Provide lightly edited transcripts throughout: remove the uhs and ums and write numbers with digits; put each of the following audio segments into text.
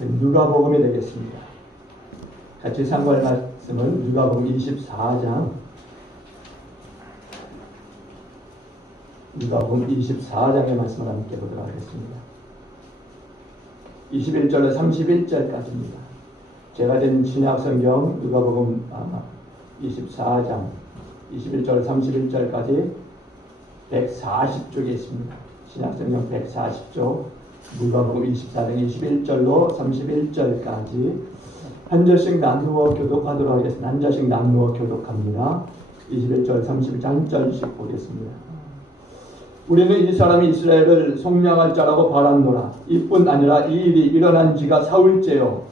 누가복음이 되겠습니다. 같이 상고할 말씀은 누가복음 24장, 누가복음 24장의 말씀을 함께 보도록 하겠습니다. 21절에서 31절까지입니다. 제가 된 신약성경 누가복음 24장 21절 31절까지 140쪽에 있습니다. 신약성경 140쪽, 누가복음 24장 21절로 31절까지 한 절씩 나누어 교독하도록 하겠습니다. 한 절씩 나누어 교독합니다. 21절 31절 한 절씩 보겠습니다. 우리는 이 사람이 이스라엘을 속량할 자라고 바랐노라. 이뿐 아니라 이 일이 일어난 지가 사흘째요.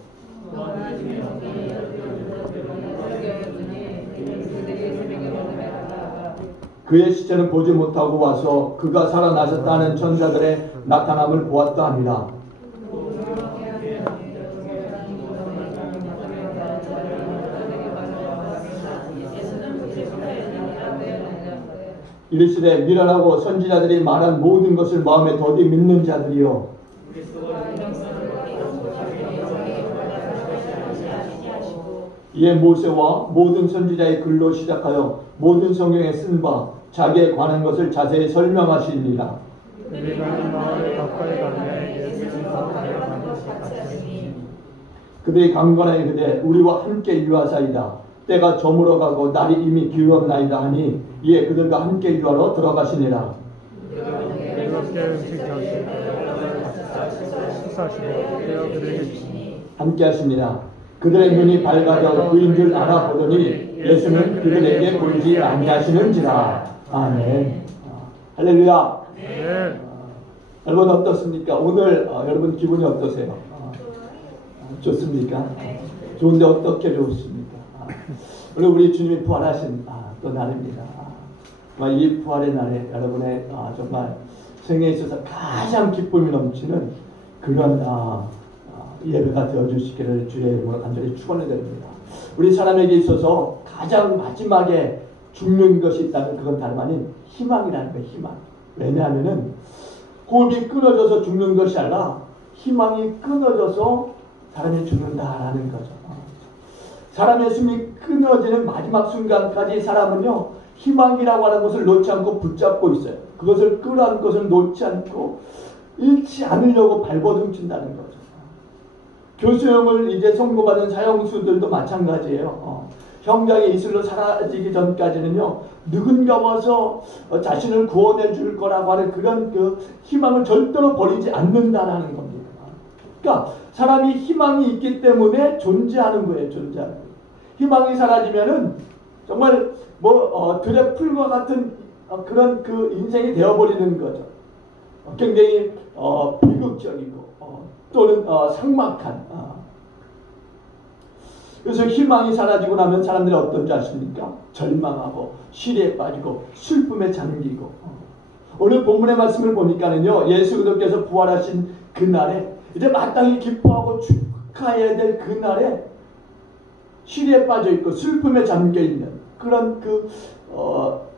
그의 시체는 보지 못하고 와서 그가 살아나셨다는 천사들의 나타남을 보았다 합니다. 이르시되 미련하고 선지자들이 말한 모든 것을 마음에 더디 믿는 자들이요. 이에 모세와 모든 선지자의 글로 시작하여 모든 성경에 쓴 바 자기에 관한 것을 자세히 설명하시니라. 그들이 강건하게 그대 우리와 함께 유하사이다. 때가 저물어가고 날이 이미 기울었나이다 하니 이에 그들과 함께 유하러 들어가시니라. 함께 하십니다. 그들의 눈이 밝아져 그인 줄 알아보더니 예수는 그들에게 보이지 아니하시는지라. 아멘. 할렐루야. 여러분 어떻습니까? 오늘 여러분 기분이 어떠세요? 좋습니까? 좋은데 어떻게 좋습니까? 오늘 우리 주님이 부활하신 또 날입니다. 이 부활의 날에 여러분의 정말 생애에 있어서 가장 기쁨이 넘치는 그런 예배가 되어주시기를 주의 이름으로 간절히 축원을 드립니다. 우리 사람에게 있어서 가장 마지막에 죽는 것이 있다면 그건 다름 아닌 희망이라는 거예요. 희망. 왜냐하면은 호흡이 끊어져서 죽는 것이 아니라 희망이 끊어져서 사람이 죽는다라는 거죠. 사람의 숨이 끊어지는 마지막 순간까지 사람은요 희망이라고 하는 것을 놓지 않고 붙잡고 있어요. 그것을 끌어안는 것을 놓지 않고 잃지 않으려고 발버둥친다는 거죠. 교수형을 이제 선고받은 사형수들도 마찬가지예요. 형장에 이슬로 사라지기 전까지는요 누군가 와서 자신을 구원해 줄 거라고 하는 그런 그 희망을 절대로 버리지 않는다라는 겁니다. 그러니까 사람이 희망이 있기 때문에 존재하는 거예요. 존재하는 거예요. 희망이 사라지면은 정말 들의 풀과 같은 그런 그 인생이 되어버리는 거죠. 굉장히 비극적이고 또는 삭막한. 그래서 희망이 사라지고 나면 사람들이 어떤지 아십니까? 절망하고 시리에 빠지고 슬픔에 잠기고. 오늘 본문의 말씀을 보니까는요 예수 그리스도께서 부활하신 그날에 이제 마땅히 기뻐하고 축하해야 될 그날에 시리에 빠져 있고 슬픔에 잠겨 있는 그런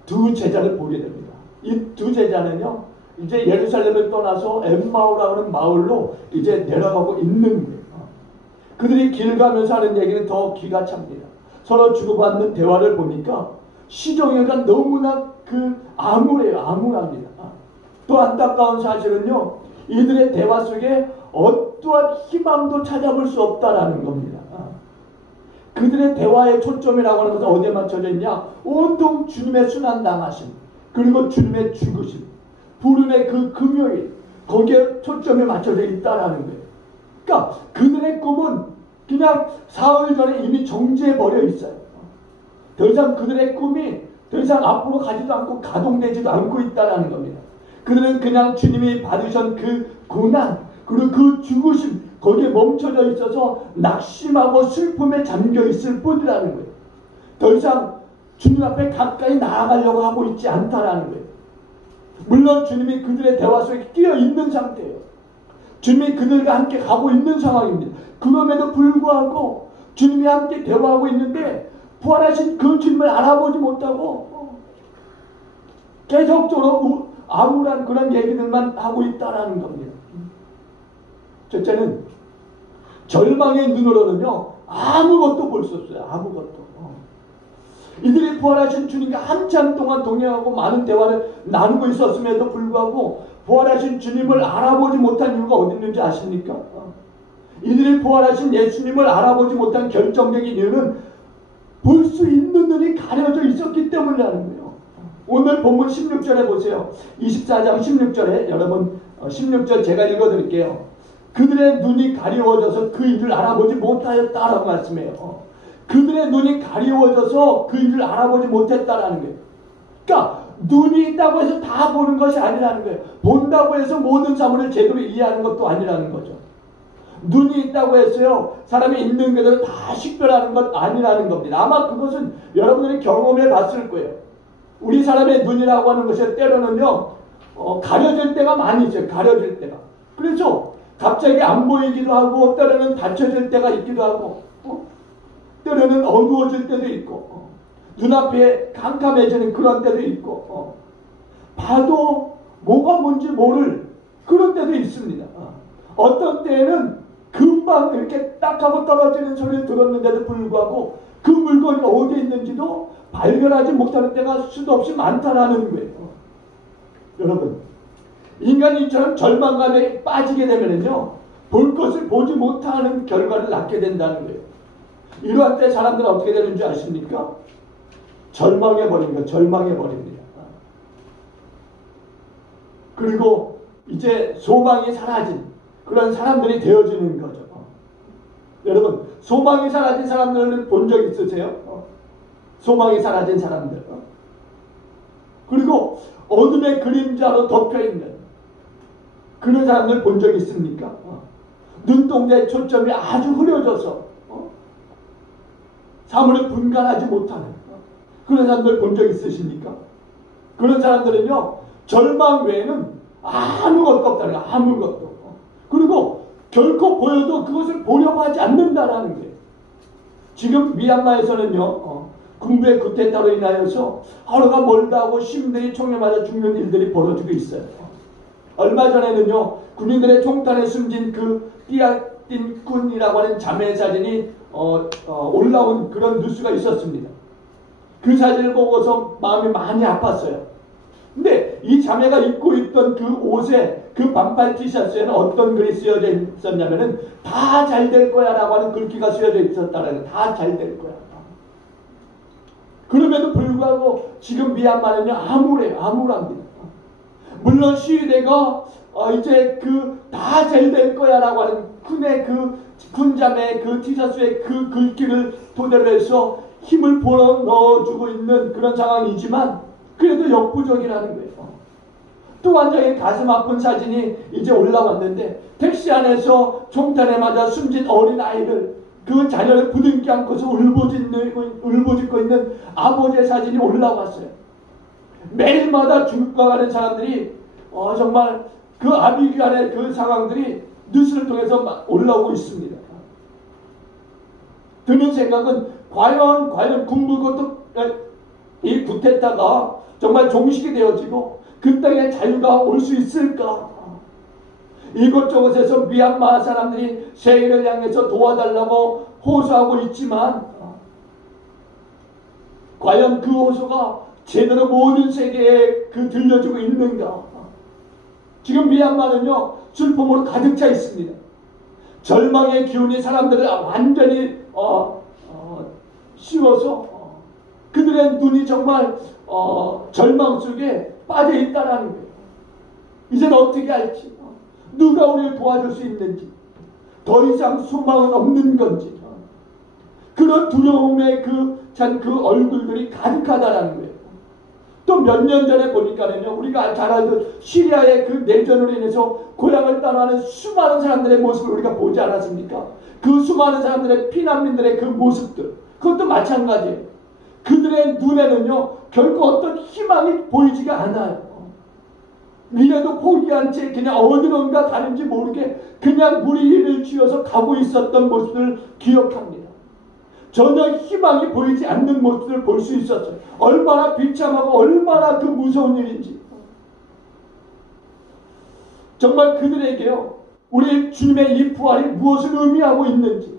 두 제자를 보게 됩니다. 이 두 제자는요 이제 예루살렘을 떠나서 엠마오라고 하는 마을로 이제 내려가고 있는 거예요. 그들이 길 가면서 하는 얘기는 더 기가 찹니다. 서로 주고받는 대화를 보니까 시종일관 너무나 암울해요. 암울합니다. 또 안타까운 사실은요 이들의 대화 속에 어떠한 희망도 찾아볼 수 없다라는 겁니다. 그들의 대화의 초점이라고 하는 것은 어디에 맞춰져 있냐? 온통 주님의 순환당하심 그리고 주님의 죽으심 부름의 그 금요일 거기에 초점이 맞춰져 있다라는 거예요. 그러니까 그들의 꿈은 그냥 사흘 전에 이미 정지해버려 있어요. 더 이상 그들의 꿈이 더 이상 앞으로 가지도 않고 가동되지도 않고 있다라는 겁니다. 그들은 그냥 주님이 받으신 그 고난 그리고 그 죽으심 거기에 멈춰져 있어서 낙심하고 슬픔에 잠겨 있을 뿐이라는 거예요. 더 이상 주님 앞에 가까이 나아가려고 하고 있지 않다라는 거예요. 물론 주님이 그들의 대화 속에 끼어 있는 상태예요. 주님이 그들과 함께 가고 있는 상황입니다. 그럼에도 불구하고 주님이 함께 대화하고 있는데 부활하신 그 주님을 알아보지 못하고 계속적으로 암울한 그런 얘기들만 하고 있다라는 겁니다. 첫째는 절망의 눈으로는요 아무것도 볼 수 없어요. 아무것도. 이들이 부활하신 주님과 한참 동안 동행하고 많은 대화를 나누고 있었음에도 불구하고 부활하신 주님을 알아보지 못한 이유가 어디 있는지 아십니까? 이들이 부활하신 예수님을 알아보지 못한 결정적인 이유는 볼 수 있는 눈이 가려져 있었기 때문이라는 거예요. 오늘 본문 16절에 보세요. 24장 16절에 여러분 16절 제가 읽어드릴게요. 그들의 눈이 가리워져서 그 일을 알아보지 못하였다라고 말씀해요. 그들의 눈이 가리워져서 그 일을 알아보지 못했다라는 거예요. 그러니까 눈이 있다고 해서 다 보는 것이 아니라는 거예요. 본다고 해서 모든 사물을 제대로 이해하는 것도 아니라는 거죠. 눈이 있다고 해서요 사람이 있는 그대로 다 식별하는 것 아니라는 겁니다. 아마 그것은 여러분들이 경험해 봤을 거예요. 우리 사람의 눈이라고 하는 것이 때로는요 가려질 때가 많이 있어요. 가려질 때가. 그래서 갑자기 안 보이기도 하고 때로는 닫혀질 때가 있기도 하고 때로는 어두워질 때도 있고 눈앞에 캄캄해지는 그런 때도 있고 봐도 뭐가 뭔지 모를 그런 때도 있습니다. 어떤 때에는 금방 이렇게 딱 하고 떨어지는 소리를 들었는데도 불구하고 그 물건이 어디에 있는지도 발견하지 못하는 때가 수도 없이 많다라는 거예요. 여러분 인간이 이처럼 절망감에 빠지게 되면요 볼 것을 보지 못하는 결과를 낳게 된다는 거예요. 이러한 때 사람들은 어떻게 되는 줄 아십니까? 절망해버립니다. 절망해버립니다. 그리고 이제 소망이 사라진 그런 사람들이 되어지는 거죠. 여러분 소망이 사라진 사람들을 본 적 있으세요? 소망이 사라진 사람들. 그리고 어둠의 그림자로 덮여있는 그런 사람들 본 적 있습니까? 눈동자의 초점이 아주 흐려져서 사물을 분간하지 못하는 그런 사람들 본 적 있으십니까? 그런 사람들은요 절망 외에는 아무것도 없다는 거예요. 아무것도. 그리고 결코 보여도 그것을 보려고 하지 않는다라는 거예요. 지금 미얀마에서는요 군부의 쿠데타로 인하여서 하루가 멀다 하고 시민들이 총에 맞아 죽는 일들이 벌어지고 있어요. 얼마 전에는요 군인들의 총탄에 숨진 그 띠아틴군이라고 하는 자매 사진이 올라온 그런 뉴스가 있었습니다. 그 사진을 보고서 마음이 많이 아팠어요. 근데 이 자매가 입고 있던 그 옷에 그 반팔 티셔츠에는 어떤 글이 쓰여져 있었냐면은 다 잘 될 거야 라고 하는 글귀가 쓰여져 있었다라는 다 잘 될 거야. 그럼에도 불구하고 지금 미얀마는요 암울합니다. 물론 시위대가 이제 그 다 잘 될 거야 라고 하는 군자매 그 티셔츠의 그 글귀를 토대로 해서 힘을 불어넣어주고 있는 그런 상황이지만 그래도 역부족이라는 거예요. 또 한 장의 가슴 아픈 사진이 이제 올라왔는데 택시 안에서 총탄에 맞아 숨진 어린 아이를 그 자녀를 부둥켜 안고서 울부짖고 있는 아버지의 사진이 올라왔어요. 매일마다 죽어가는 사람들이 정말 그 아비규환의 그 상황들이 뉴스를 통해서 올라오고 있습니다. 드는 생각은 과연 군부고 이 쿠데타가 정말 종식이 되어지고 그 땅에 자유가 올 수 있을까? 이곳저곳에서 미얀마 사람들이 세계를 향해서 도와달라고 호소하고 있지만 과연 그 호소가 제대로 모든 세계에 들려지고 있는가? 지금 미얀마는요 슬픔으로 가득 차 있습니다. 절망의 기운이 사람들을 완전히 씌워서 그들의 눈이 정말 절망 속에 빠져 있다라는 거예요. 이제는 어떻게 할지, 누가 우리를 도와줄 수 있는지, 더 이상 소망은 없는 건지, 그런 두려움의 그 얼굴들이 가득하다라는 거예요. 또 몇 년 전에 보니까는요, 우리가 잘 알던 시리아의 그 내전으로 인해서 고향을 떠나는 수많은 사람들의 모습을 우리가 보지 않았습니까? 그 수많은 사람들의 피난민들의 그 모습들, 그것도 마찬가지예요. 그들의 눈에는요 결코 어떤 희망이 보이지가 않아요. 미래도 포기한 채 그냥 어디론가 가는지 모르게 그냥 무리를 쥐어서 가고 있었던 모습을 기억합니다. 전혀 희망이 보이지 않는 모습을 볼 수 있었어요. 얼마나 비참하고 얼마나 그 무서운 일인지. 정말 그들에게요 우리 주님의 이 부활이 무엇을 의미하고 있는지,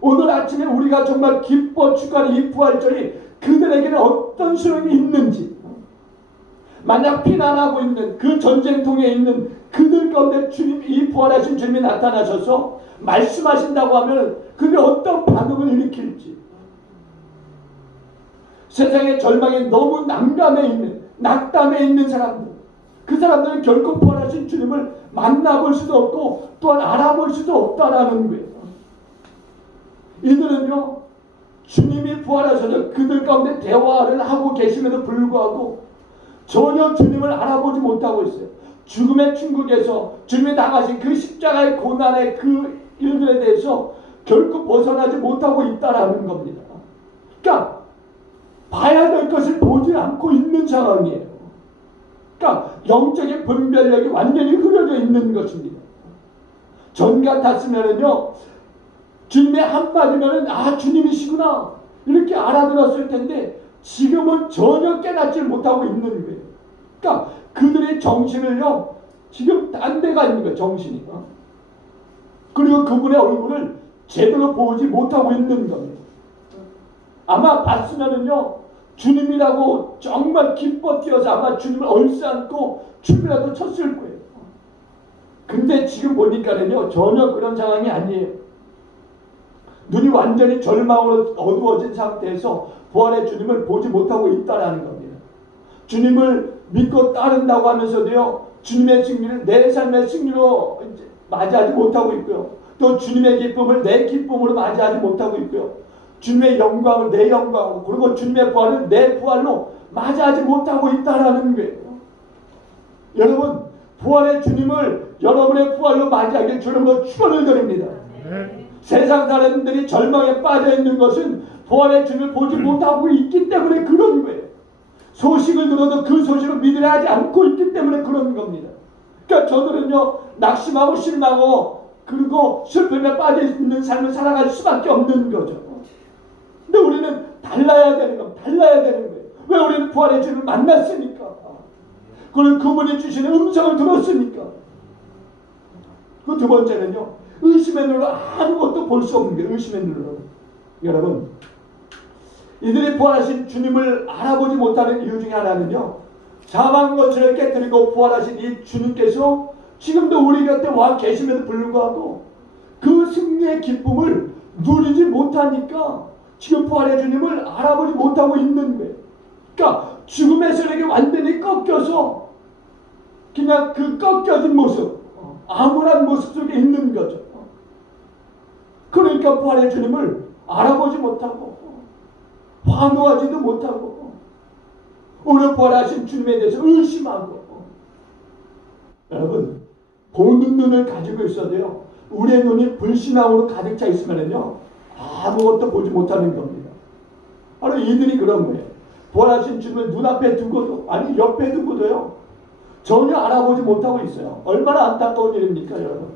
오늘 아침에 우리가 정말 기뻐 축하하는 이 부활절이 그들에게는 어떤 소용이 있는지, 만약 피난하고 있는 그 전쟁통에 있는 그들 가운데 이 부활하신 주님이 나타나셔서 말씀하신다고 하면 그게 어떤 반응을 일으킬지, 세상의 절망에 너무 난감해 있는, 낙담해 있는 사람들, 그 사람들은 결코 부활하신 주님을 만나볼 수도 없고 또한 알아볼 수도 없다라는 거예요. 이들은요, 주님이 부활하셔서 그들 가운데 대화를 하고 계심에도 불구하고 전혀 주님을 알아보지 못하고 있어요. 죽음의 천국에서 주님이 당하신 그 십자가의 고난의 그 일들에 대해서 결코 벗어나지 못하고 있다라는 겁니다. 그러니까 봐야 될 것을 보지 않고 있는 상황이에요. 그러니까 영적인 분별력이 완전히 흐려져 있는 것입니다. 전 같았으면은요, 주님의 한마디면은 아, 주님이시구나 이렇게 알아들었을 텐데 지금은 전혀 깨닫지 못하고 있는 거예요. 그러니까 그들의 정신을요, 지금 딴 데가 있는 거예요, 정신이. 그리고 그분의 얼굴을 제대로 보지 못하고 있는 겁니다. 아마 봤으면은요, 주님이라고 정말 기뻐 뛰어서 아마 주님을 얼싸안고 춤이라도 췄을 거예요. 근데 지금 보니까는요, 전혀 그런 상황이 아니에요. 눈이 완전히 절망으로 어두워진 상태에서 부활의 주님을 보지 못하고 있다는 겁니다. 주님을 믿고 따른다고 하면서도요, 주님의 승리를 내 삶의 승리로 맞이하지 못하고 있고요. 또 주님의 기쁨을 내 기쁨으로 맞이하지 못하고 있고요. 주님의 영광을 내 영광으로, 그리고 주님의 부활을 내 부활로 맞이하지 못하고 있다는 거예요. 여러분, 부활의 주님을 여러분의 부활로 맞이하길 주님으로 축원을 드립니다. 세상 사람들이 절망에 빠져 있는 것은 부활의 주님을 보지 못하고 있기 때문에 그런 거예요. 소식을 들어도 그 소식을 믿으려 하지 않고 있기 때문에 그런 겁니다. 그러니까 저들은요, 낙심하고 실망하고 그리고 슬픔에 빠져 있는 삶을 살아갈 수밖에 없는 거죠. 근데 우리는 달라야 되는 겁니다. 달라야 되는 거예요. 왜? 우리는 부활의 주님을 만났으니까. 그리고 그분이 주시는 음성을 들었으니까. 그 두 번째는요, 의심의 눈으로 아무것도 볼 수 없는 게 의심의 눈으로. 여러분, 이들이 부활하신 주님을 알아보지 못하는 이유 중에 하나는요, 사망 권세를 깨뜨리고 부활하신 이 주님께서 지금도 우리 곁에 와 계심에도 불구하고 그 승리의 기쁨을 누리지 못하니까 지금 부활의 주님을 알아보지 못하고 있는 거예요. 그러니까 죽음의 세력이 완전히 꺾여서 그냥 그 꺾여진 모습, 암울한 모습 속에 있는 거죠. 그러니까 부활의 주님을 알아보지 못하고 환호하지도 못하고 오늘 부활하신 주님에 대해서 의심하고. 여러분, 보는 눈을 가지고 있어도요, 우리의 눈이 불신앙으로 가득 차 있으면요, 아무것도 보지 못하는 겁니다. 바로 이들이 그런 거예요. 부활하신 주님을 눈앞에 두고도, 아니 옆에 두고도요, 전혀 알아보지 못하고 있어요. 얼마나 안타까운 일입니까, 여러분?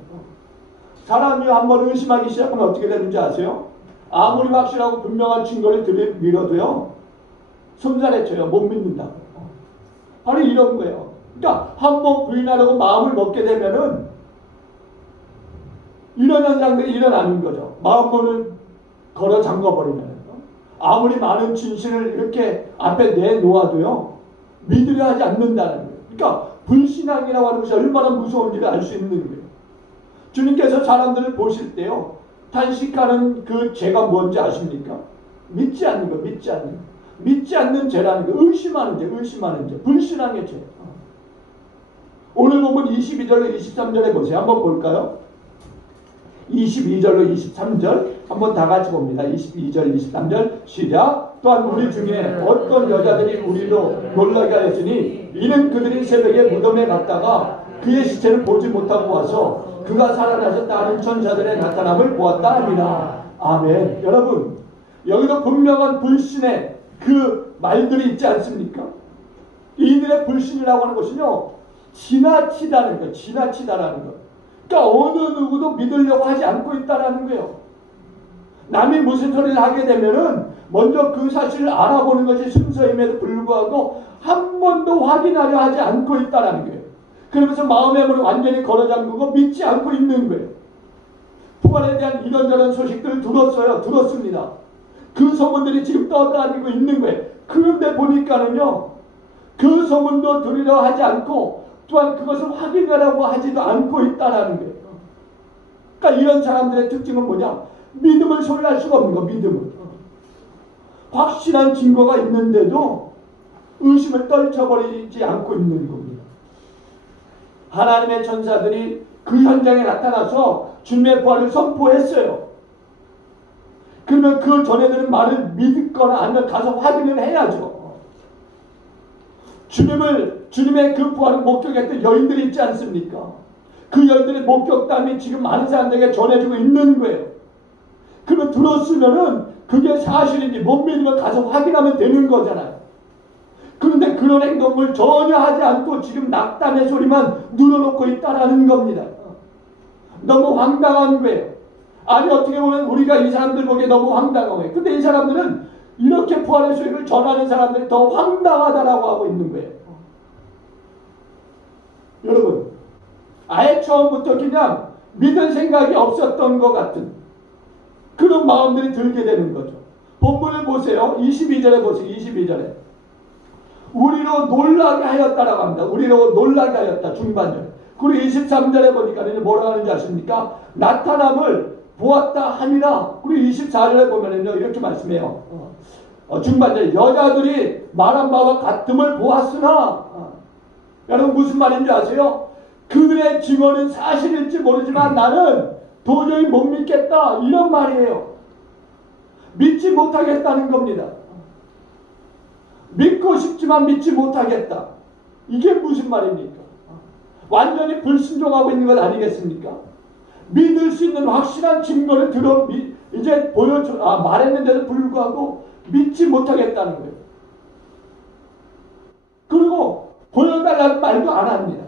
사람이 한번 의심하기 시작하면 어떻게 되는지 아세요? 아무리 확실하고 분명한 증거를 들이밀어도요, 손살에 쳐요. 못 믿는다고. 바로 이런 거예요. 그러니까 한번 부인하려고 마음을 먹게 되면은 이런 현상들이 일어나는 거죠. 마음문을 걸어 잠궈버리면 아무리 많은 진실을 이렇게 앞에 내놓아도요, 믿으려 하지 않는다는 거예요. 그러니까 불신앙이라고 하는 것이 얼마나 무서운지를 알 수 있는 거예요. 주님께서 사람들을 보실 때요, 탄식하는 그 죄가 뭔지 아십니까? 믿지 않는 거, 믿지 않는 거. 믿지 않는 죄라는 거, 의심하는 죄, 의심하는 죄, 불신앙의 죄. 오늘 보면 22절로 23절에 보세요. 한번 볼까요? 22절로 23절 한번 다 같이 봅니다. 22절, 23절 시작. 또한 우리 중에 어떤 여자들이 우리로 놀라게 하였으니 이는 그들이 새벽에 무덤에 갔다가 그의 시체를 보지 못하고 와서 그가 살아나셨다 하는 천사들의 나타남을 보았다 합니다. 아멘. 여러분, 여기도 분명한 불신의 그 말들이 있지 않습니까? 이들의 불신이라고 하는 것은요, 지나치다는 거예요. 지나치다라는 거. 그러니까 어느 누구도 믿으려고 하지 않고 있다라는 거예요. 남이 무슨 소리를 하게 되면은 먼저 그 사실을 알아보는 것이 순서임에도 불구하고 한 번도 확인하려 하지 않고 있다라는 거예요. 그러면서 마음의 문을 완전히 걸어 잠그고 믿지 않고 있는 거예요. 부활에 대한 이런저런 소식들을 들었습니다. 그 소문들이 지금 떠다니고 있는 거예요. 그런데 보니까는요, 그 소문도 들으려 하지 않고 또한 그것을 확인하려고 하지도 않고 있다라는 거예요. 그러니까 이런 사람들의 특징은 뭐냐? 믿음을 소유할 수가 없는 거, 믿음을. 확실한 증거가 있는데도 의심을 떨쳐버리지 않고 있는 겁니다. 하나님의 천사들이 그 현장에 나타나서 주님의 부활을 선포했어요. 그러면 그 전해드는 말을 믿거나 아니면 가서 확인을 해야죠. 주님의 그 부활을 목격했던 여인들이 있지 않습니까? 그 여인들의 목격담이 지금 많은 사람들에게 전해지고 있는 거예요. 그러면 들었으면은 그게 사실인지 못 믿으면 가서 확인하면 되는 거잖아요. 그런데 그런 행동을 전혀 하지 않고 지금 낙담의 소리만 눌러놓고 있다라는 겁니다. 너무 황당한 거예요. 아니 어떻게 보면 우리가 이 사람들 보기에 너무 황당한 거예요. 근데 이 사람들은 이렇게 부활의 소식을 전하는 사람들이 더 황당하다라고 하고 있는 거예요. 여러분, 아예 처음부터 그냥 믿을 생각이 없었던 것 같은 그런 마음들이 들게 되는 거죠. 본문을 보세요. 22절에 보세요. 22절에. 우리로 놀라게 하였다라고 합니다. 우리로 놀라게 하였다. 중반절. 그리고 23절에 보니까 뭐라고 하는지 아십니까? 나타남을 보았다 하니라. 그리고 24절에 보면은요, 이렇게 말씀해요. 중반절에 여자들이 말한 바와 같음을 보았으나, 여러분 무슨 말인지 아세요? 그들의 증언은 사실일지 모르지만 나는 도저히 못 믿겠다. 이런 말이에요. 믿지 못하겠다는 겁니다. 믿고 싶지만 믿지 못하겠다. 이게 무슨 말입니까? 완전히 불순종하고 있는 것 아니겠습니까? 믿을 수 있는 확실한 증거를 이제 말했는데도 불구하고 믿지 못하겠다는 거예요. 그리고 보여달라는 말도 안 합니다.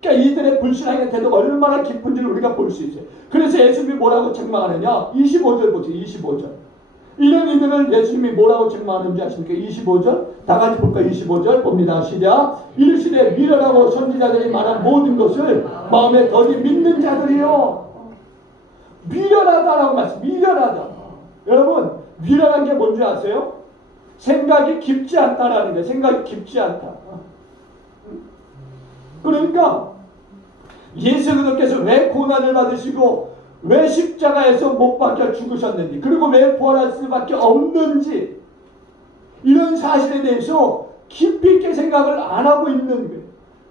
그러니까 이들의 불신앙의 태도가 얼마나 깊은지를 우리가 볼 수 있어요. 그래서 예수님이 뭐라고 책망하느냐? 25절 보세요. 25절. 이런 이들을 예수님이 뭐라고 책망하는지 아십니까? 25절. 다 같이 볼까요? 25절 봅니다. 시작. 이르시되 미련하고 선지자들이 말한 모든 것을 마음에 더디 믿는 자들이요. 미련하다라고 말씀. 미련하다. 여러분, 미련한 게 뭔지 아세요? 생각이 깊지 않다라는 거예요. 생각이 깊지 않다. 그러니까 예수 그리스도께서 왜 고난을 받으시고 왜 십자가에서 못 박혀 죽으셨는지, 그리고 왜 부활할 수밖에 없는지, 이런 사실에 대해서 깊이 있게 생각을 안 하고 있는 거예요.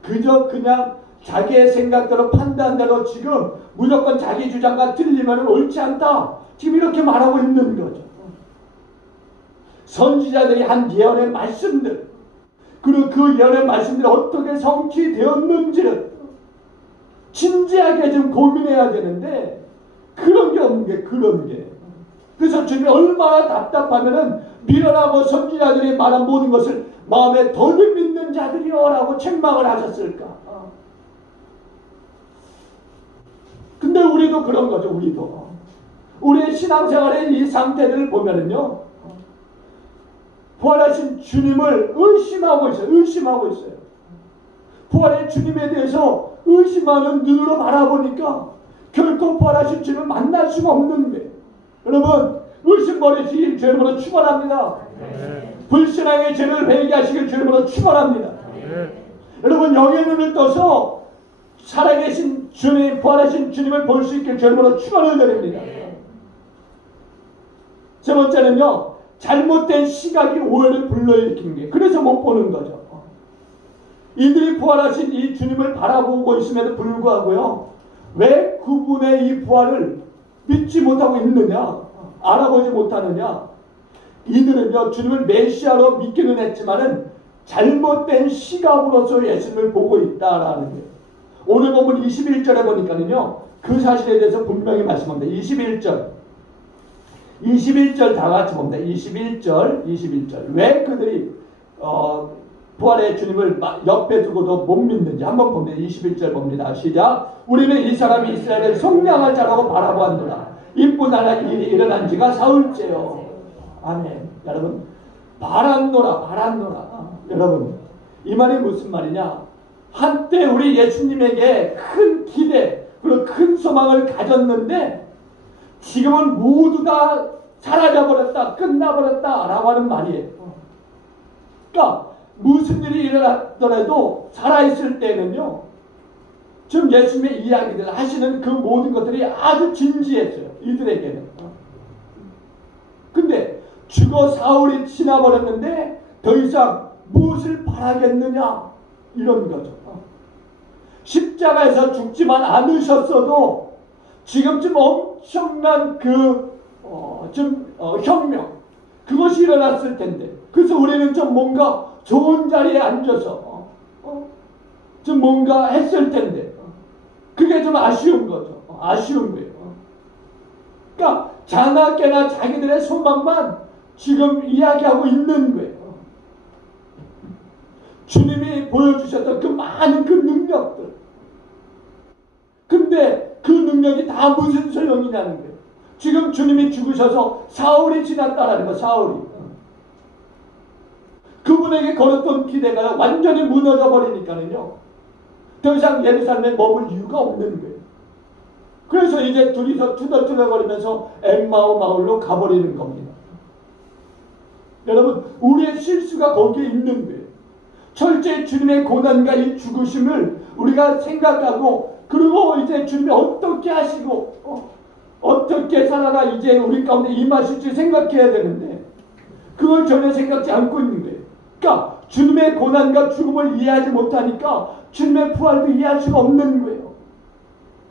그저 그냥 자기의 생각대로 판단대로 지금 무조건 자기 주장과 틀리면 옳지 않다. 지금 이렇게 말하고 있는 거죠. 선지자들이 한 예언의 말씀들, 그리고 그 예언의 말씀들이 어떻게 성취되었는지를 진지하게 좀 고민해야 되는데 그런 게 없는 게 그런 게. 그래서 주님이 얼마나 답답하면은 미련하고 선지자들이 말한 모든 것을 마음에 덜 믿는 자들이여라고 책망을 하셨을까. 근데 우리도 그런 거죠. 우리도 우리의 신앙생활의 이 상태들을 보면은요, 부활하신 주님을 의심하고 있어요. 부활의 주님에 대해서 의심하는 눈으로 바라보니까 결코 부활하신 주님을 만날 수가 없는 거예요. 여러분, 의심 버리시길 주님으로 축원합니다. 불신앙의 죄를 회개하시길 주님으로 축원합니다. 여러분, 영의 눈을 떠서 살아계신 주님, 부활하신 주님을 볼 수 있길 주님으로 축원을 드립니다. 세 번째는요, 잘못된 시각이 오해를 불러일으키는 게, 그래서 못 보는 거죠. 이들이 부활하신 이 주님을 바라보고 있음에도 불구하고요, 왜 그분의 이 부활을 믿지 못하고 있느냐, 알아보지 못하느냐. 이들은요, 주님을 메시아로 믿기는 했지만은 잘못된 시각으로서 예수님을 보고 있다라는 거예요. 오늘 본문 21절에 보니까는요, 그 사실에 대해서 분명히 말씀합니다. 21절 다 같이 봅니다. 21절. 왜 그들이 부활의 주님을 옆에 두고도 못 믿는지 한번 봅니다. 21절 봅니다. 시작. 우리는 이 사람이 이스라엘을 속량할 자라고 바라보았노라. 이뿐 하나 일이 일어난 지가 사흘째요. 아멘. 여러분, 바랐노라. 여러분, 이 말이 무슨 말이냐? 한때 우리 예수님에게 큰 기대 그리고 큰 소망을 가졌는데 지금은 모두 다 사라져버렸다, 끝나버렸다 라고 하는 말이에요. 그러니까 무슨 일이 일어났더라도 살아있을 때는요, 지금 예수님의 이야기들 하시는 그 모든 것들이 아주 진지했어요. 이들에게는. 근데 죽어 사흘이 지나버렸는데 더 이상 무엇을 바라겠느냐 이런 거죠. 십자가에서 죽지만 않으셨어도 지금쯤 엄청난 혁명 그것이 일어났을 텐데, 그래서 우리는 좀 뭔가 좋은 자리에 앉아서 좀 뭔가 했을 텐데 그게 좀 아쉬운 거죠. 아쉬운 거예요. 그러니까 자나깨나 자기들의 소망만 지금 이야기하고 있는 거예요. 주님이 보여주셨던 그 많은 그 능력들. 근데 그 능력이 다 무슨 소용이냐는 거예요. 지금 주님이 죽으셔서 사흘이 지났다라는 거, 사흘이. 그분에게 걸었던 기대가 완전히 무너져 버리니까는요, 더 이상 예루살렘에 머물 이유가 없는 거예요. 그래서 이제 둘이서 투덜투덜거리면서 엠마오 마을로 가버리는 겁니다. 여러분, 우리의 실수가 거기에 있는 거예요. 철저히 주님의 고난과 이 죽으심을 우리가 생각하고, 그리고 이제 주님이 어떻게 하시고 어떻게 살아가 이제 우리 가운데 임하실지 생각해야 되는데 그걸 전혀 생각지 않고 있는 거예요. 그러니까 주님의 고난과 죽음을 이해하지 못하니까 주님의 부활도 이해할 수가 없는 거예요.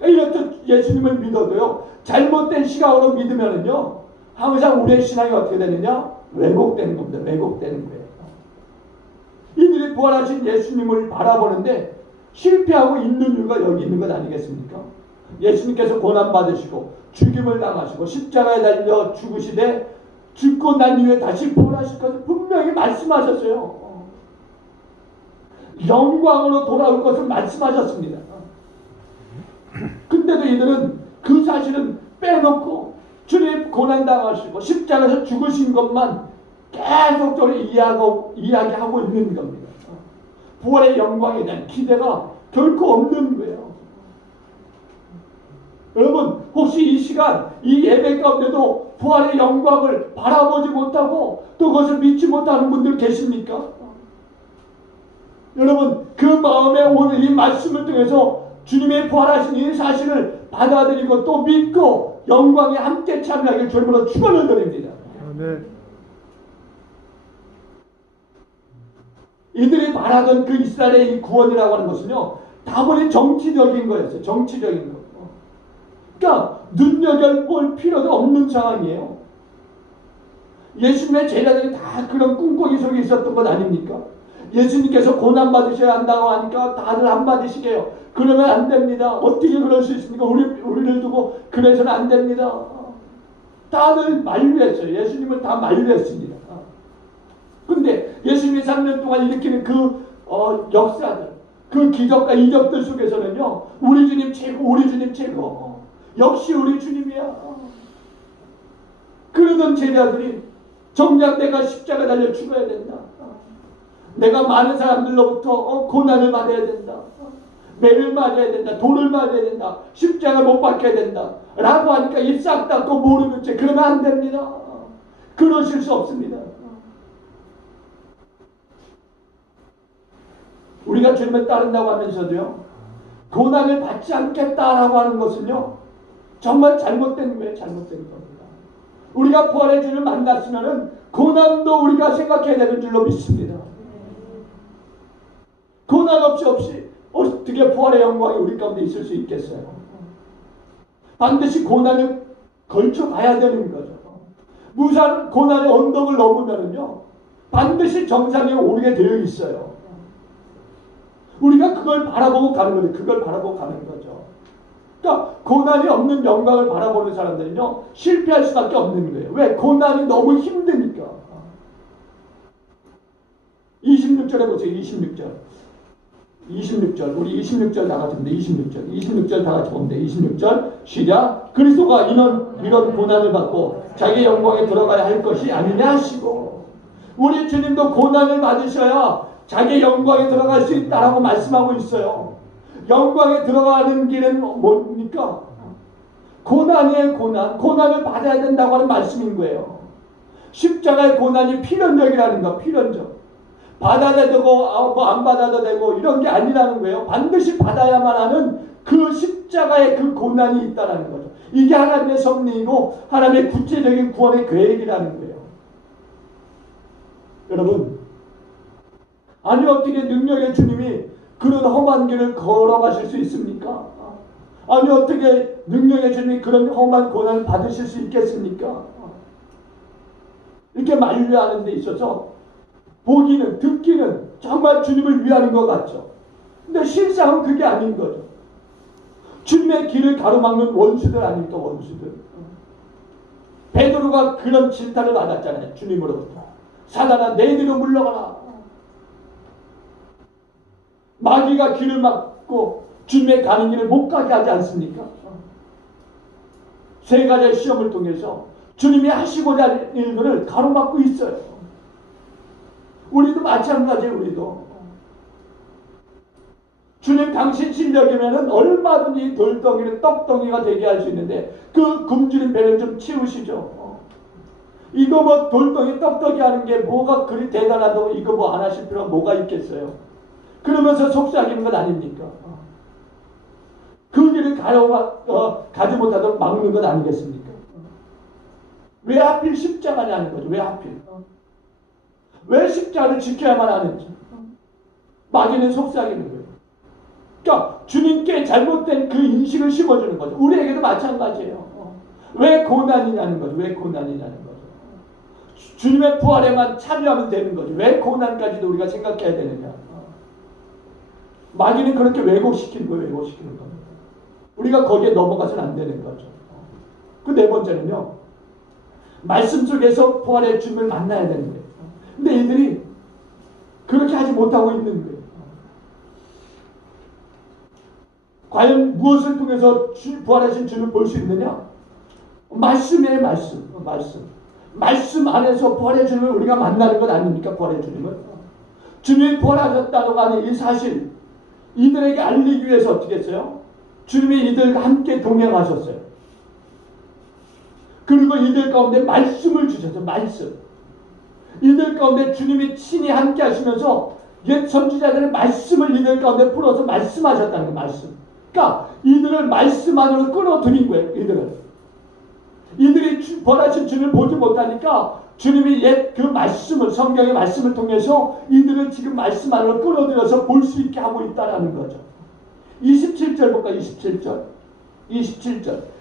이렇듯 예수님을 믿어도요, 잘못된 시각으로 믿으면은요, 항상 우리의 신앙이 어떻게 되느냐? 왜곡되는 겁니다. 왜곡되는 거예요. 이들이 부활하신 예수님을 바라보는데 실패하고 있는 이유가 여기 있는 것 아니겠습니까? 예수님께서 고난받으시고 죽임을 당하시고 십자가에 달려 죽으시되 죽고 난 이후에 다시 부활하실 것을 분명히 말씀하셨어요. 영광으로 돌아올 것을 말씀하셨습니다. 근데도 이들은 그 사실은 빼놓고 주님 고난당하시고 십자가에서 죽으신 것만 계속적으로 이야기하고 있는 겁니다. 부활의 영광에 대한 기대가 결코 없는 거예요. 여러분, 혹시 이 시간 이 예배 가운데도 부활의 영광을 바라보지 못하고 또 그것을 믿지 못하는 분들 계십니까? 여러분, 그 마음에 오늘 이 말씀을 통해서 주님의 부활하신 이 사실을 받아들이고 또 믿고 영광에 함께 참여하길 주님으로 축원을 드립니다. 네. 이들이 말하던 그 이스라엘의 이 구원이라고 하는 것은요, 다분히 정치적인 거였어요. 정치적인 거. 그러니까 눈여겨볼 필요도 없는 상황이에요. 예수님의 제자들이 다 그런 꿍꿍이 속에 있었던 것 아닙니까? 예수님께서 고난 받으셔야 한다고 하니까 다들 안 받으시게요. 그러면 안 됩니다. 어떻게 그럴 수 있습니까? 우리를 두고 그래서는 안 됩니다. 다들 만류했어요. 예수님을 다 만류했습니다. 근데 예수님이 3년 동안 일으키는 그 역사들, 그 기적과 이적들 속에서는요, 우리 주님 최고, 우리 주님 최고, 역시 우리 주님이야. 그러던 제자들이 정작 내가 십자가 달려 죽어야 된다. 내가 많은 사람들로부터 고난을 받아야 된다. 매를 맞아야 된다. 돌을 맞아야 된다. 십자가 못 박혀야 된다. 라고 하니까 입 싹 닫고 모르는 채 그러면 안 됩니다. 그러실 수 없습니다. 우리가 주님을 따른다고 하면서도요, 고난을 받지 않겠다라고 하는 것은요, 정말 잘못된 거예요. 잘못된 겁니다. 우리가 부활의 주를 만났으면은 고난도 우리가 생각해야 되는 줄로 믿습니다. 고난 없이 어떻게 부활의 영광이 우리 가운데 있을 수 있겠어요? 반드시 고난을 걸쳐가야 되는 거죠. 무산 고난의 언덕을 넘으면은요, 반드시 정상에 오르게 되어 있어요. 우리가 그걸 바라보고 가는 거죠. 그걸 바라보고 가는 거죠. 그러니까 고난이 없는 영광을 바라보는 사람들은요, 실패할 수밖에 없는 거예요. 왜? 고난이 너무 힘드니까. 26절에 보세요. 26절. 우리 26절 다 같이 봅니다. 26절 다 같이 봅니다. 26절 시작. 그리스도가 이런 고난을 받고 자기 영광에 들어가야 할 것이 아니냐 하시고, 우리 주님도 고난을 받으셔야 자기 영광에 들어갈 수 있다라고 말씀하고 있어요. 영광에 들어가는 길은 뭡니까? 고난이에요. 고난을 받아야 된다고 하는 말씀인 거예요. 십자가의 고난이 필연적이라는 거, 필연적. 받아도 되고 뭐 안 받아도 되고 이런 게 아니라는 거예요. 반드시 받아야만 하는 그 십자가의 그 고난이 있다는 거죠. 이게 하나님의 섭리이고 하나님의 구체적인 구원의 계획이라는 거예요. 여러분, 아니 어떻게 능력의 주님이 그런 험한 길을 걸어가실 수 있습니까? 아니 어떻게 능력의 주님이 그런 험한 고난을 받으실 수 있겠습니까? 이렇게 만류하는 데 있어서 보기는, 듣기는 정말 주님을 위하는 것 같죠. 근데 실상은 그게 아닌 거죠. 주님의 길을 가로막는 원수들 아닙니까? 원수들. 베드로가 그런 질타를 받았잖아요. 주님으로부터. 사단아, 내 뒤로 물러가라. 마귀가 길을 막고 주님의 가는 길을 못 가게 하지 않습니까? 세 가지의 시험을 통해서 주님이 하시고자 하는 일들을 가로막고 있어요. 우리도 마찬가지예요. 우리도. 주님 당신 실력이면 얼마든지 돌덩이를 떡덩이가 되게 할 수 있는데 그 굶주린 배를 좀 채우시죠. 이거 뭐 돌덩이 떡덩이 하는 게 뭐가 그리 대단하다고 이거 뭐 안 하실 필요가 뭐가 있겠어요. 그러면서 속삭이는 것 아닙니까? 그 길을 가지 못하도록 막는 것 아니겠습니까? 왜 하필 십자가냐는 거죠. 왜 하필. 왜 십자가를 지켜야만 하는지. 마귀는 속삭이는 거예요. 그러니까 주님께 잘못된 그 인식을 심어주는 거죠. 우리에게도 마찬가지예요. 왜 고난이냐는 거죠. 왜 고난이냐는 거죠. 주님의 부활에만 참여하면 되는 거죠. 왜 고난까지도 우리가 생각해야 되느냐. 마귀는 그렇게 왜곡시키는 거예요. 왜곡시키는 겁니다. 우리가 거기에 넘어가서는 안 되는 거죠. 그 네 번째는요. 말씀 속에서 부활의 주님을 만나야 되는 거예요. 근데 이들이 그렇게 하지 못하고 있는 거예요. 과연 무엇을 통해서 부활하신 주님을 볼 수 있느냐? 말씀이에요. 말씀 안에서 부활의 주님을 우리가 만나는 것 아닙니까? 부활의 주님을. 주님이 부활하셨다고 하는 이 사실 이들에게 알리기 위해서 어떻게 했어요? 주님이 이들과 함께 동행하셨어요. 그리고 이들 가운데 말씀을 주셨어요. 말씀. 이들 가운데 주님이 친히 함께 하시면서 옛 선지자들의 말씀을 이들 가운데 풀어서 말씀하셨다는 거예요. 말씀. 그러니까 이들을 말씀 안으로 끌어들인 거예요. 이들이 부활하신 주님을 보지 못하니까 주님이 옛 그 말씀을, 성경의 말씀을 통해서 이들을 지금 말씀 안으로 끌어들여서 볼 수 있게 하고 있다는 거죠. 27절 볼까요?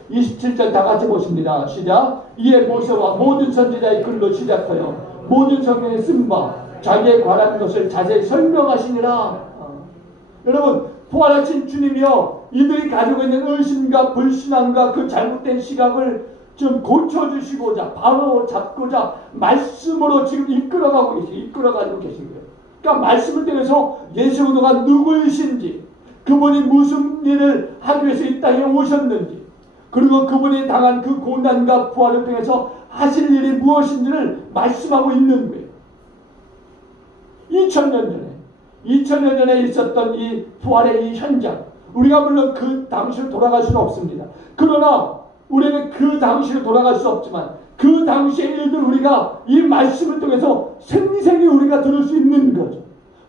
27절 다 같이 보십니다. 시작. 이에 모세와 모든 선지자의 글로 시작하여 모든 성경에 쓴 바 자기의 관한 것을 자세히 설명하시니라. 여러분, 부활하신 주님이요, 이들이 가지고 있는 의심과 불신앙과 그 잘못된 시각을 좀 고쳐주시고자, 바로 잡고자 말씀으로 지금 이끌어가고 계신 거예요. 그러니까 말씀을 통해서 예수 그리스도가 누구이신지, 그분이 무슨 일을 하기 위해서 이 땅에 오셨는지, 그리고 그분이 당한 그 고난과 부활을 통해서 하실 일이 무엇인지를 말씀하고 있는 거예요. 2000년 전에 있었던 이 부활의 이 현장, 우리가 물론 그 당시로 돌아갈 수는 없습니다. 그러나 우리는 그 당시로 돌아갈 수 없지만 그 당시의 일들 우리가 이 말씀을 통해서 생생히 우리가 들을 수 있는 거죠.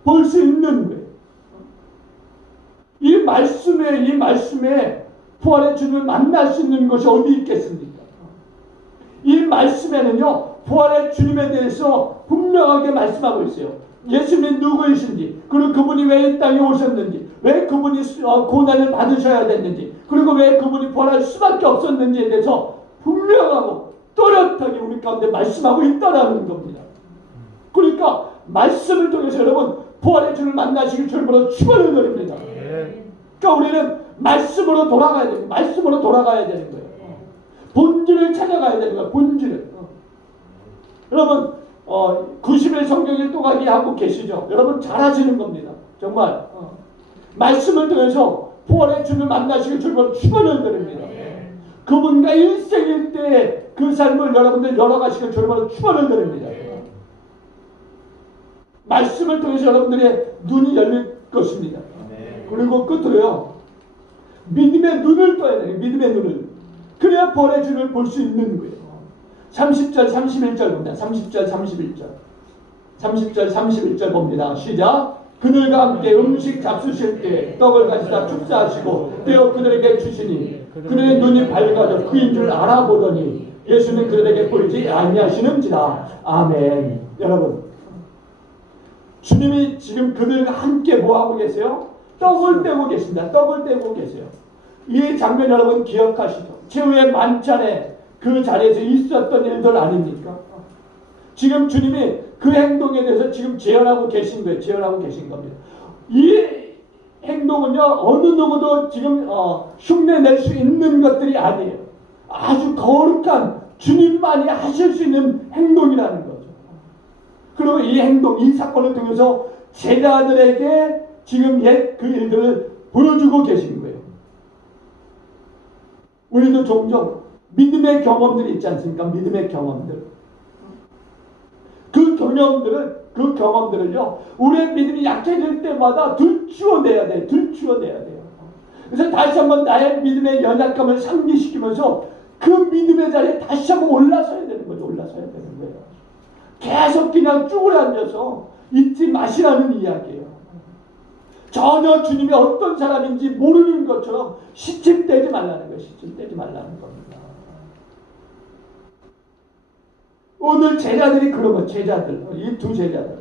볼 수 있는 거예요. 이 말씀에 부활의 주님을 만날 수 있는 것이 어디 있겠습니까? 이 말씀에는요, 부활의 주님에 대해서 분명하게 말씀하고 있어요. 예수님이 누구이신지, 그리고 그분이 왜 이 땅에 오셨는지, 왜 그분이 고난을 받으셔야 됐는지, 그리고 왜 그분이 부활할 수밖에 없었는지에 대해서 분명하고 또렷하게 우리 가운데 말씀하고 있다는 겁니다. 그러니까 말씀을 통해서 여러분 부활의 주를 만나시길 주님으로 축원을 드립니다. 그러니까 우리는 말씀으로 돌아가야 됩니다. 말씀으로 돌아가야 되는 거예요. 본질을 찾아가야 되는 거예요. 본질을. 여러분 90일 성경일 또가기 하고 계시죠? 여러분 잘하시는 겁니다. 정말 말씀을 통해서 부활의 주를 만나시길 주님으로 축원을 드립니다. 그분과 일생일대의 그 삶을 여러분들 열어가시길 주님으로 축원을 드립니다. 말씀을 통해서 여러분들의 눈이 열릴 것입니다. 그리고 끝으로요. 믿음의 눈을 떠야 돼요. 믿음의 눈을. 그래야 벌의 주를 볼 수 있는 거예요. 30절 31절 봅니다. 30절 31절. 30절 31절 봅니다. 시작. 그들과 함께 음식 잡수실 때 떡을 가지다 축사하시고 떼어 그들에게 주시니 그들의 눈이 밝아져 그인 줄 알아보더니 예수는 그들에게 보이지 아니하시는지라. 아멘. 여러분, 주님이 지금 그들과 함께 뭐하고 계세요? 떡을 떼고 계십니다. 떡을 떼고 계세요. 이 장면 여러분 기억하시죠? 최후의 만찬에 그 자리에서 있었던 일들 아닙니까? 지금 주님이 그 행동에 대해서 지금 재현하고 계신 거예요. 재현하고 계신 겁니다. 이 행동은요, 어느 누구도 지금 흉내낼 수 있는 것들이 아니에요. 아주 거룩한 주님만이 하실 수 있는 행동이라는 거죠. 그리고 이 행동, 이 사건을 통해서 제자들에게 지금 옛 그 일들을 보여주고 계신 거예요. 우리도 종종 믿음의 경험들이 있지 않습니까? 믿음의 경험들. 그 경험들을요, 우리의 믿음이 약해질 때마다 들추어내야 돼요. 들추어내야 돼요. 그래서 다시 한번 나의 믿음의 연약감을 상기시키면서 그 믿음의 자리에 다시 한번 올라서야 되는 거죠. 올라서야 되는 거예요. 계속 그냥 쭈그려앉아서 잊지 마시라는 이야기예요. 전혀 주님이 어떤 사람인지 모르는 것처럼 시침대지 말라는 거예요. 시침대지 말라는 겁니다. 오늘 제자들이 그러면 제자들, 이 두 제자들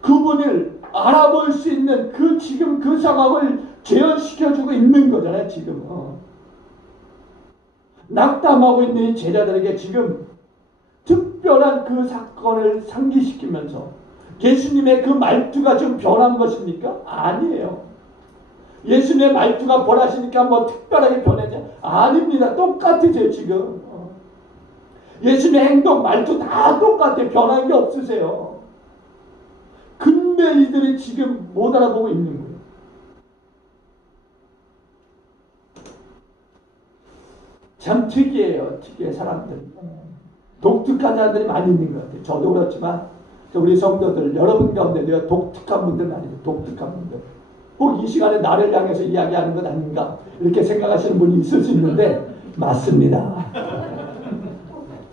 그분을 알아볼 수 있는 그 지금 그 상황을 재현시켜주고 있는 거잖아요. 지금 낙담하고 있는 이 제자들에게 지금 특별한 그 사건을 상기시키면서 예수님의 그 말투가 좀 변한 것입니까? 아니에요. 예수님의 말투가 변하시니까 뭐 특별하게 변했냐? 아닙니다. 똑같으세요 지금. 예수님의 행동, 말투 다 똑같아요. 변한 게 없으세요. 근데 이들이 지금 못 알아보고 있는 거예요. 참 특이해요. 특이해 사람들. 독특한 사람들이 많이 있는 것 같아요. 저도 그렇지만 우리 성도들 여러분 가운데도 독특한 분들 많이 있어요. 독특한 분들. 꼭 이 시간에 나를 향해서 이야기하는 것 아닌가 이렇게 생각하시는 분이 있을 수 있는데 맞습니다.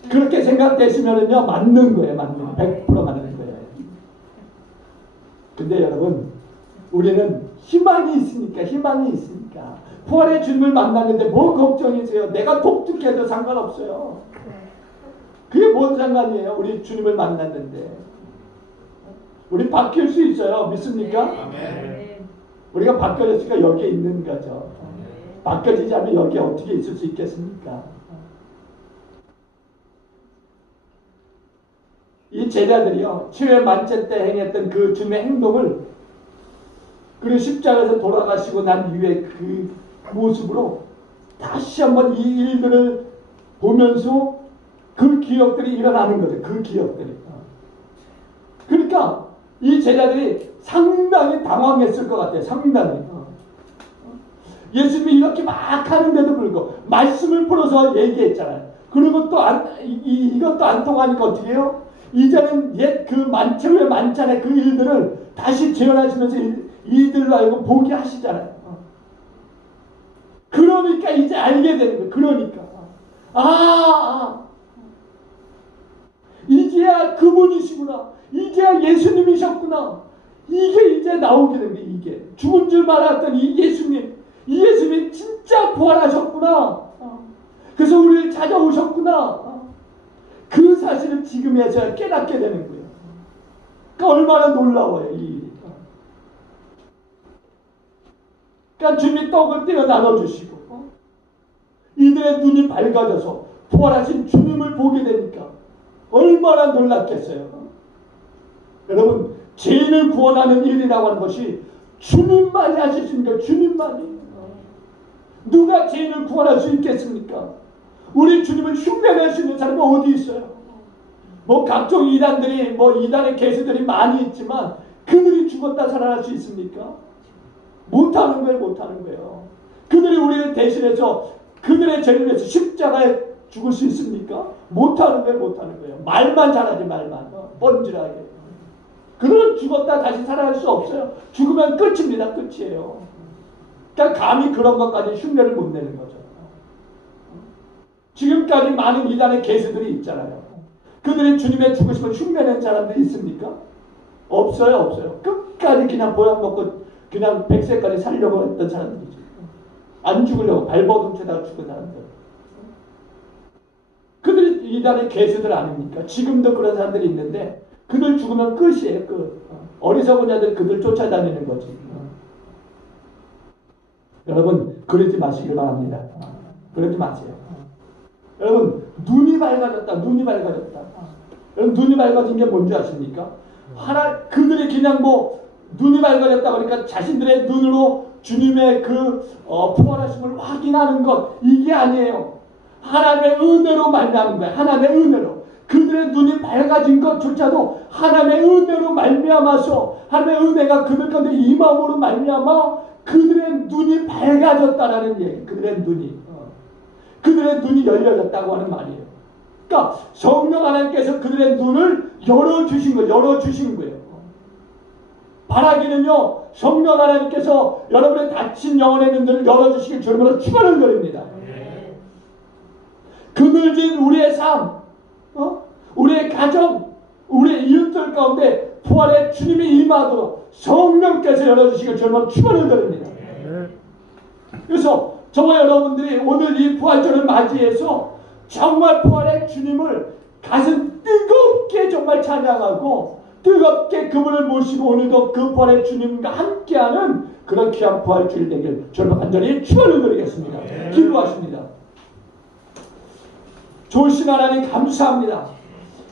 그렇게 생각되시면은요 맞는 거예요. 맞는 100% 맞는 거예요. 근데 여러분 우리는 희망이 있으니까 부활의 주님을 만났는데 뭐 걱정이세요? 내가 독특해도 상관없어요. 그게 뭔 상관이에요? 우리 주님을 만났는데 우리 바뀔 수 있어요. 믿습니까? 아멘. 우리가 바뀌어졌으니까 여기에 있는 거죠. 바뀌어지지 않으면 여기에 어떻게 있을 수 있겠습니까? 이 제자들이요, 최후의 만찬 때 행했던 그 주님의 행동을 그리고 십자가에서 돌아가시고 난 이후에 그 모습으로 다시 한번 이 일들을 보면서 그 기억들이 일어나는 거죠. 그 기억들이. 그러니까 이 제자들이 상당히 당황했을 것 같아요. 상당히. 예수님이 이렇게 막 하는데도 불구하고 말씀을 풀어서 얘기했잖아요. 그리고 또 이것도 안 통하니까 어떻게 해요? 이제는 옛 그 최후의 만찬의 그 일들을 다시 재현하시면서 이들로 알고 보게 하시잖아요. 그러니까 이제 알게 되는 거예요. 그러니까. 이제야 그분이시구나. 이제야 예수님이셨구나. 이게 이제 나오게 된 거예요. 이게. 죽은 줄 알았던 이 예수님이 진짜 부활하셨구나. 그래서 우리를 찾아오셨구나. 그 사실을 지금에서야 깨닫게 되는 거예요. 그러니까 얼마나 놀라워요. 이 일이. 그러니까 주님이 떡을 떼어 나눠주시고 이들의 눈이 밝아져서 부활하신 주님을 보게 되니까 얼마나 놀랐겠어요. 여러분 죄인을 구원하는 일이라고 하는 것이 주님만이 하실 수 있는 거예요. 주님만이. 누가 죄인을 구원할 수 있겠습니까? 우리 주님을 흉내낼 수 있는 사람은 어디 있어요? 뭐 각종 이단들이 이단의 계시들이 많이 있지만 그들이 죽었다 살아날 수 있습니까? 못하는 거예요. 그들이 우리를 대신해서 그들의 죄를 위해서 십자가에 죽을 수 있습니까? 못하는 거예요. 말만 잘하지 말만. 뻔질하게. 그들은 죽었다 다시 살아날 수 없어요. 죽으면 끝입니다. 끝이에요. 그러니까 감히 그런 것까지 흉내를 못 내는 거죠. 지금까지 많은 이단의 개수들이 있잖아요. 그들이 주님의 죽으심을 흉내낸 사람들이 있습니까? 없어요. 없어요. 끝까지 그냥 보약 먹고 그냥 100세까지 살려고 했던 사람들이죠. 안 죽으려고 발버둥 쳐다가 죽은 사람들. 그들이 이단의 개수들 아닙니까? 지금도 그런 사람들이 있는데 그들 죽으면 끝이에요. 끝. 어리석은 자들 그들 쫓아다니는 거지. 여러분 그러지 마시길 바랍니다. 그러지 마세요. 여러분 눈이 밝아졌다. 눈이 밝아졌다. 여러분 눈이 밝아진 게 뭔지 아십니까? 그들이 그냥 눈이 밝아졌다 그러니까 자신들의 눈으로 주님의 부활하심을 확인하는 것 이게 아니에요. 하나님의 은혜로 말미암은 거예요. 하나님의 은혜로. 그들의 눈이 밝아진 것조차도 하나님의 은혜로 말미암아서 하나님의 은혜가 그들 가운데 임함으로 말미암아 그들의 눈이 밝아졌다라는 얘기. 그들의 눈이 열려졌다고 하는 말이에요. 그러니까 성령 하나님께서 그들의 눈을 열어주신 거예요. 바라기는요, 성령 하나님께서 여러분의 닫힌 영혼의 눈들을 열어주시길 주님으로 축원을 드립니다. 그늘진 우리의 삶, 우리의 가정, 우리의 이웃들 가운데 부활의 주님이 임하도록 성령께서 열어주시길 주님으로 축원을 드립니다. 그래서 저와 여러분들이 오늘 이 부활절을 맞이해서 정말 부활의 주님을 가슴 뜨겁게 정말 찬양하고 뜨겁게 그분을 모시고 오늘도 그 부활의 주님과 함께하는 그런 귀한 부활주일 되길 저는 간절히 축원을 드리겠습니다. 기도하십니다. 좋으신 하나님 감사합니다.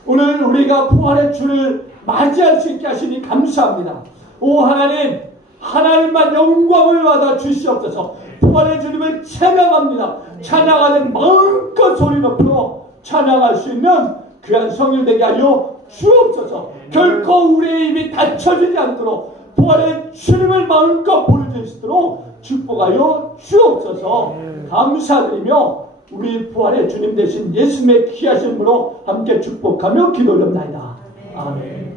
오늘 우리가 부활의 주를 맞이할 수 있게 하시니 감사합니다. 오 하나님, 하나님만 영광을 받아 주시옵소서. 부활의 주님을 찬양합니다. 찬양하는 마음껏 소리 높여 찬양할 수 있는 귀한 성일 되게 하여 주옵소서. 결코 우리의 입이 닫혀지지 않도록 부활의 주님을 마음껏 부르실 수 있도록 축복하여 주옵소서. 감사드리며 우리 부활의 주님 되신 예수님의 귀하심으로 함께 축복하며 기도합니다. 아멘.